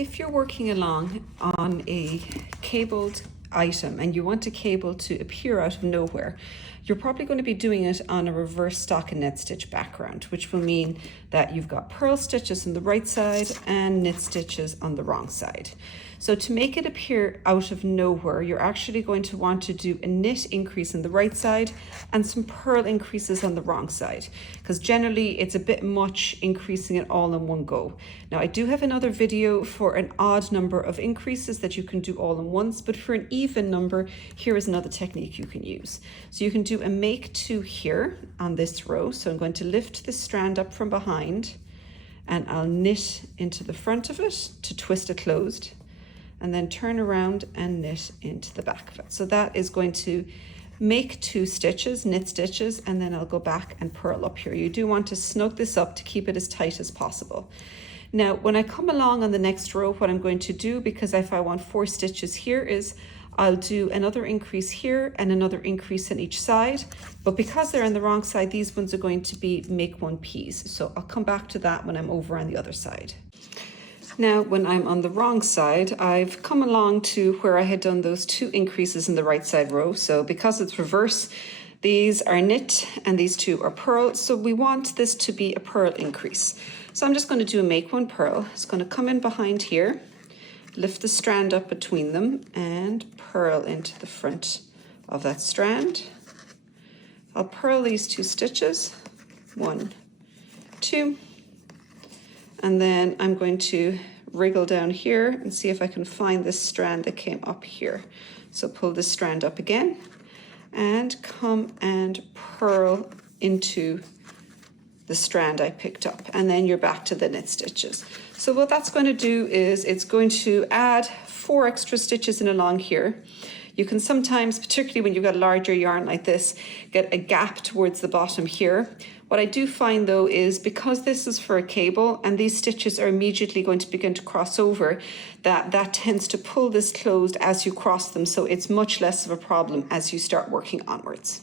If you're working along on a cabled item and you want a cable to appear out of nowhere, you're probably going to be doing it on a reverse stockinette stitch background, which will mean that you've got purl stitches on the right side and knit stitches on the wrong side. So to make it appear out of nowhere, you're actually going to want to do a knit increase on the right side and some purl increases on the wrong side, because generally it's a bit much increasing it all in one go. Now I do have another video for an odd number of increases that you can do all in once, but for an even number, here is another technique you can use. So you can do a make two here on this row. So I'm going to lift this strand up from behind and I'll knit into the front of it to twist it closed, and then turn around and knit into the back of it. So that is going to make two stitches, knit stitches, and then I'll go back and purl up here. You do want to snug this up to keep it as tight as possible. Now, when I come along on the next row, what I'm going to do, because if I want 4 stitches here, is I'll do another increase here and another increase on each side. But because they're on the wrong side, these ones are going to be make one piece. So I'll come back to that when I'm over on the other side. Now, when I'm on the wrong side, I've come along to where I had done those 2 increases in the right side row. So because it's reverse, these are knit and these 2 are purl. So we want this to be a purl increase. So I'm just going to do a make one purl. It's going to come in behind here, lift the strand up between them and purl into the front of that strand. I'll purl these 2 stitches, 1, 2, and then I'm going to wriggle down here and see if I can find this strand that came up here. So pull this strand up again and come and purl into the strand I picked up, and then you're back to the knit stitches. So what that's going to do is it's going to add 4 extra stitches in along here. You can sometimes, particularly when you've got a larger yarn like this, get a gap towards the bottom here. What I do find though is because this is for a cable and these stitches are immediately going to begin to cross over, that tends to pull this closed as you cross them, so it's much less of a problem as you start working onwards.